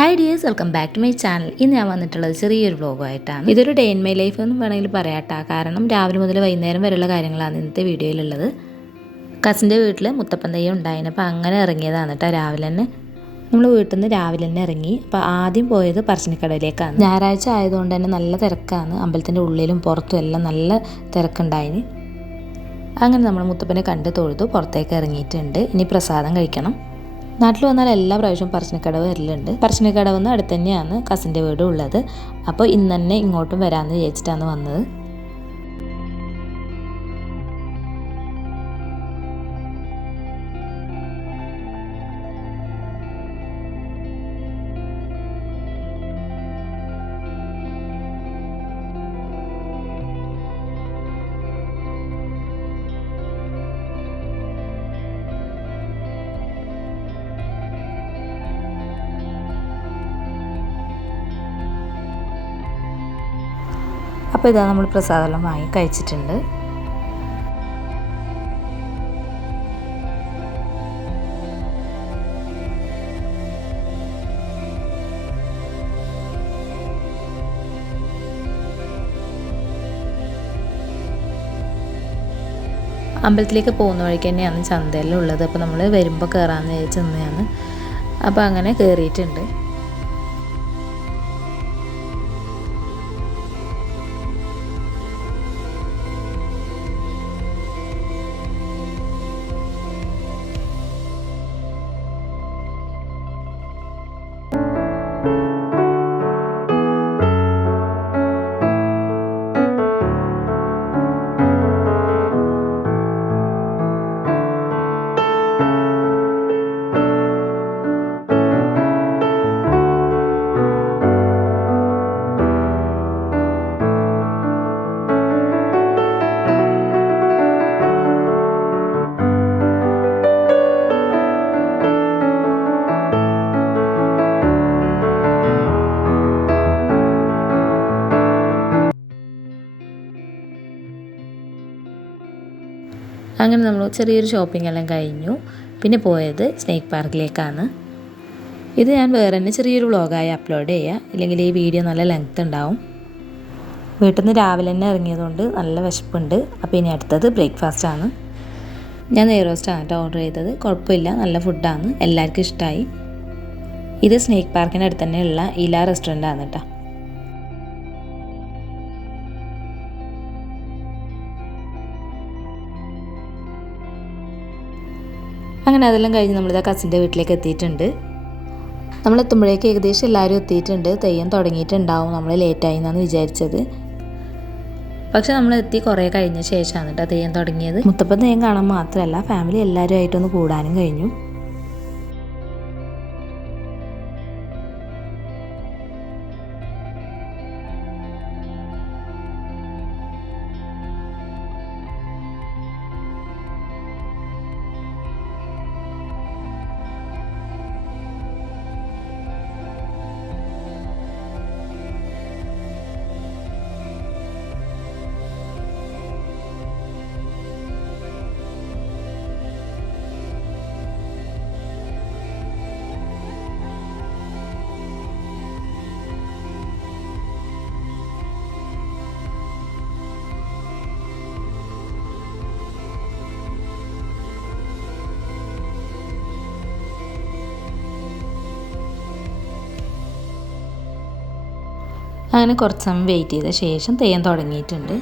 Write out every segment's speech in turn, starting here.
Hi dears, welcome back to my channel. ഇന്ന് ഞാൻ വന്നിട്ടുള്ളത് ചെറിയൊരു വ്ളോഗുമായിട്ടാണ്. ഇതൊരു ഡേ ഇൻ മൈ ലൈഫ് എന്ന് വേണമെങ്കിൽ പറയാട്ടാ. കാരണം രാവിലെ മുതൽ വൈകുന്നേരം വരെയുള്ള കാര്യങ്ങളാണ് ഇന്നത്തെ വീഡിയോയിലുള്ളത്. കസിൻ്റെ വീട്ടിൽ മുത്തപ്പൻ തെയ്യം ഉണ്ടായിരുന്നു. അപ്പോൾ അങ്ങനെ ഇറങ്ങിയതാണ് കേട്ടോ. രാവിലെ തന്നെ നമ്മൾ വീട്ടിൽ നിന്ന് രാവിലെ തന്നെ ഇറങ്ങി. അപ്പോൾ ആദ്യം പോയത് പറശ്ശിനിക്കടവിലേക്കാണ്. ഞായറാഴ്ച ആയതുകൊണ്ട് തന്നെ നല്ല തിരക്കാണ്. അമ്പലത്തിൻ്റെ ഉള്ളിലും പുറത്തും എല്ലാം നല്ല തിരക്കുണ്ടായിന്. അങ്ങനെ നമ്മൾ മുത്തപ്പനെ കണ്ട് തൊഴുതു പുറത്തേക്ക് ഇറങ്ങിയിട്ടുണ്ട്. ഇനി പ്രസാദം കഴിക്കണം. നാട്ടിൽ വന്നാൽ എല്ലാ പ്രാവശ്യവും പറശ്ശിനിക്കടവ് വരലുണ്ട്. പറശ്ശിനിക്കടവ് നിന്ന് അടുത്ത് തന്നെയാണ് കസിൻ്റെ വീട് ഉള്ളത്. അപ്പോൾ ഇന്ന് തന്നെ ഇങ്ങോട്ടും വരാമെന്ന് വിചാരിച്ചിട്ടാണ് വന്നത്. അപ്പോൾ ഇതാ നമ്മൾ പ്രസാദമെല്ലാം വാങ്ങി കഴിച്ചിട്ടുണ്ട്. അമ്പലത്തിലേക്ക് പോകുന്ന വഴിക്ക് തന്നെയാണ് ചന്തയെല്ലാം ഉള്ളത്. അപ്പോൾ നമ്മൾ വരുമ്പോൾ കയറാമെന്ന് വിചാരിച്ച് നിന്നെയാണ്. അപ്പോൾ അങ്ങനെ കയറിയിട്ടുണ്ട്. അങ്ങനെ നമ്മൾ ചെറിയൊരു ഷോപ്പിംഗ് എല്ലാം കഴിഞ്ഞു. പിന്നെ പോയത് സ്നേക്ക് പാർക്കിലേക്കാണ്. ഇത് ഞാൻ വേറെ തന്നെ ചെറിയൊരു വ്ളോഗായി അപ്ലോഡ് ചെയ്യുക, ഇല്ലെങ്കിൽ ഈ വീഡിയോ നല്ല ലെങ്ത് ഉണ്ടാവും. വീട്ടിൽ നിന്ന് രാവിലെ തന്നെ ഇറങ്ങിയതുകൊണ്ട് നല്ല വിശപ്പുണ്ട്. അപ്പോൾ ഇനി അടുത്തത് ബ്രേക്ക്ഫാസ്റ്റാണ്. ഞാൻ നെയ്റോസ്റ്റാണ് കേട്ടോ ഓർഡർ ചെയ്തത്. കുഴപ്പമില്ല, നല്ല ഫുഡാണ്, എല്ലാവർക്കും ഇഷ്ടമായി. ഇത് സ്നേക്ക് പാർക്കിൻ്റെ അടുത്ത് തന്നെയുള്ള ഇല റെസ്റ്റോറൻ്റാണ് കേട്ടോ. അങ്ങനെ അതെല്ലാം കഴിഞ്ഞ് നമ്മളിതാ കസിൻ്റെ വീട്ടിലേക്ക് എത്തിയിട്ടുണ്ട്. നമ്മളെത്തുമ്പോഴേക്ക് ഏകദേശം എല്ലാവരും എത്തിയിട്ടുണ്ട്. തെയ്യം തുടങ്ങിയിട്ടുണ്ടാവും. നമ്മൾ ലേറ്റായി എന്നാണ് വിചാരിച്ചത്. പക്ഷെ നമ്മൾ എത്തി കുറേ കഴിഞ്ഞ ശേഷമാണ് കേട്ടോ തെയ്യം തുടങ്ങിയത്. മുത്തപ്പൻ തെയ്യം കാണാൻ മാത്രമല്ല, ഫാമിലി എല്ലാവരും ആയിട്ടൊന്ന് കൂടാനും കഴിഞ്ഞു. അങ്ങനെ കുറച്ച് സമയം വെയിറ്റ് ചെയ്ത ശേഷം തെയ്യം തുടങ്ങിയിട്ടുണ്ട്.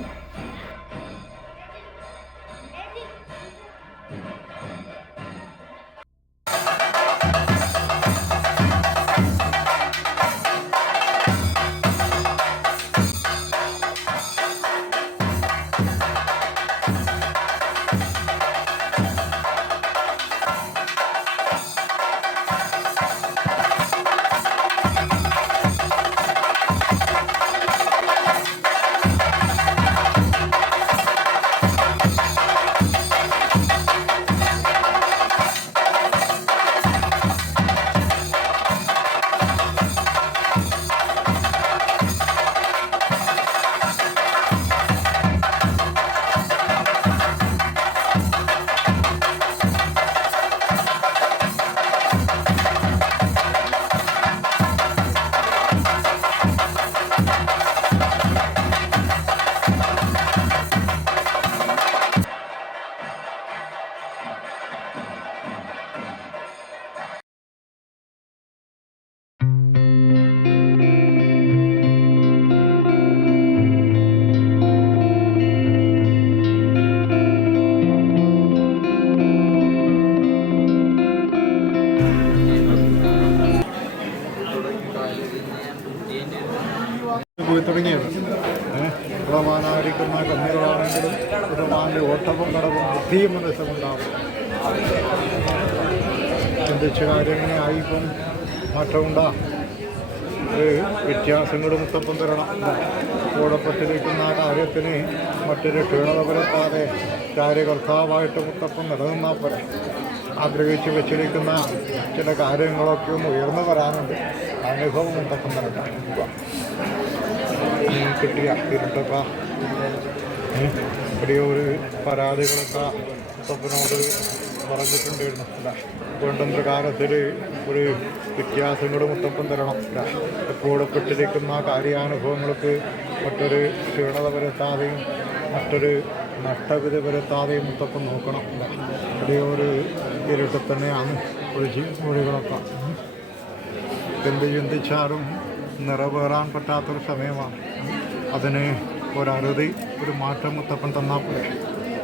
പോയി തുടങ്ങിയത്. ഉളവാനായിരിക്കുന്ന കന്നുകളാണെങ്കിലും ഉളവാൻ്റെ ഓട്ടവും കടവും ബുദ്ധിയും മനസ്സുമുണ്ടാവും. ചിന്തിച്ച കാര്യങ്ങളായി ഇപ്പം മാറ്റമുണ്ടാകും. വ്യത്യാസങ്ങളും മുത്തപ്പം തരണം. കൂടപ്പെട്ടിരിക്കുന്ന ആ കാര്യത്തിന് മറ്റൊരു ക്ഷീണത പുലർത്താതെ കാര്യകർത്താവായിട്ട് മുത്തപ്പം നിലനിന്നാൽ പോലെ ആഗ്രഹിച്ച് വെച്ചിരിക്കുന്ന ചില കാര്യങ്ങളൊക്കെ ഒന്ന് ഉയർന്നു വരാനുണ്ട്. അനുഭവം മുത്തപ്പം തരണം. കിട്ടിയ ഇരുട്ടക്ക ഒരു പരാതികളൊക്കെ മുത്തപ്പനോട് പറഞ്ഞിട്ടുണ്ടായിരുന്നു. കൊണ്ടും പ്രകാരത്തിൽ ഒരു വ്യത്യാസങ്ങളും മുത്തപ്പം തരണം. കൂടപ്പെട്ടിരിക്കുന്ന കാര്യാനുഭവങ്ങൾക്ക് മറ്റൊരു ക്ഷീണത വരുത്താതെയും മറ്റൊരു നഷ്ടവിധി വരുത്താതെയും മുത്തപ്പം നോക്കണം. ഒരു ഇരുട്ട് തന്നെയാണ് മൊഴികളൊക്കെ. എന്ത് ചിന്തിച്ചാലും നിറവേറാൻ പറ്റാത്തൊരു സമയമാണ്. അതിന് ഒരറുതി ഒരു മാറ്റം മുത്തപ്പൻ തന്നാൽ പോലെ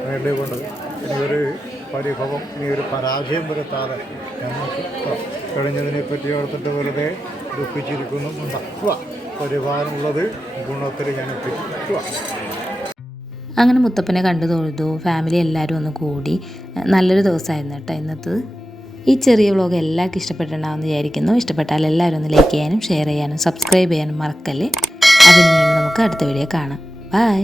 വേണ്ടിക്കൊണ്ടത്. ഇനിയൊരു പരിഭവം, ഇനിയൊരു പരാജയം വരുത്താതെ ഞങ്ങൾക്ക് കഴിഞ്ഞതിനെ പറ്റി ഓർത്തിട്ട് വെറുതെ ദുഃഖിച്ചിരിക്കുന്നു ഉണ്ടാക്കുക. പരിഹാരമുള്ളത് ഗുണത്തിൽ ഞാൻ എത്തിക്കുക. അങ്ങനെ മുത്തപ്പനെ കണ്ടു തൊഴുതു. ഫാമിലി എല്ലാവരും ഒന്ന് കൂടി നല്ലൊരു ദിവസമായിരുന്നു കേട്ടോ ഇന്നത്തെ. ഈ ചെറിയ വ്ളോഗ് എല്ലാവർക്കും ഇഷ്ടപ്പെട്ടിട്ടുണ്ടാവുമെന്ന് വിചാരിക്കുന്നു. ഇഷ്ടപ്പെട്ടാൽ എല്ലാവരും ഒന്ന് ലൈക്ക് ചെയ്യാനും ഷെയർ ചെയ്യാനും സബ്സ്ക്രൈബ് ചെയ്യാനും മറക്കല്ലേ. അതിനുവേണ്ടി നമുക്ക് അടുത്ത വീഡിയോ കാണാം. ബൈ.